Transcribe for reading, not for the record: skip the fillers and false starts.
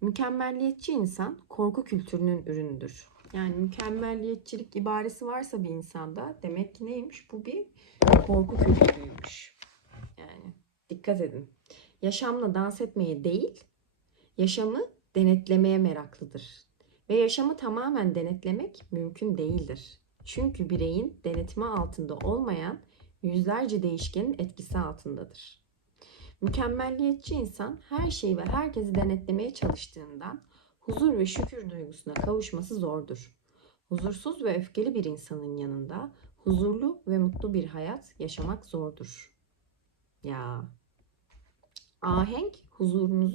Mükemmelliyetçi insan korku kültürünün ürünüdür. Yani mükemmelliyetçilik ibaresi varsa bir insanda demek ki neymiş? Bu bir korku kültürüymüş. Yani dikkat edin. Yaşamla dans etmeye değil, yaşamı denetlemeye meraklıdır. Ve yaşamı tamamen denetlemek mümkün değildir. Çünkü bireyin denetimi altında olmayan yüzlerce değişkenin etkisi altındadır. Mükemmelliyetçi insan her şeyi ve herkesi denetlemeye çalıştığından huzur ve şükür duygusuna kavuşması zordur. Huzursuz ve öfkeli bir insanın yanında huzurlu ve mutlu bir hayat yaşamak zordur. Ya, ahenk huzurunuzu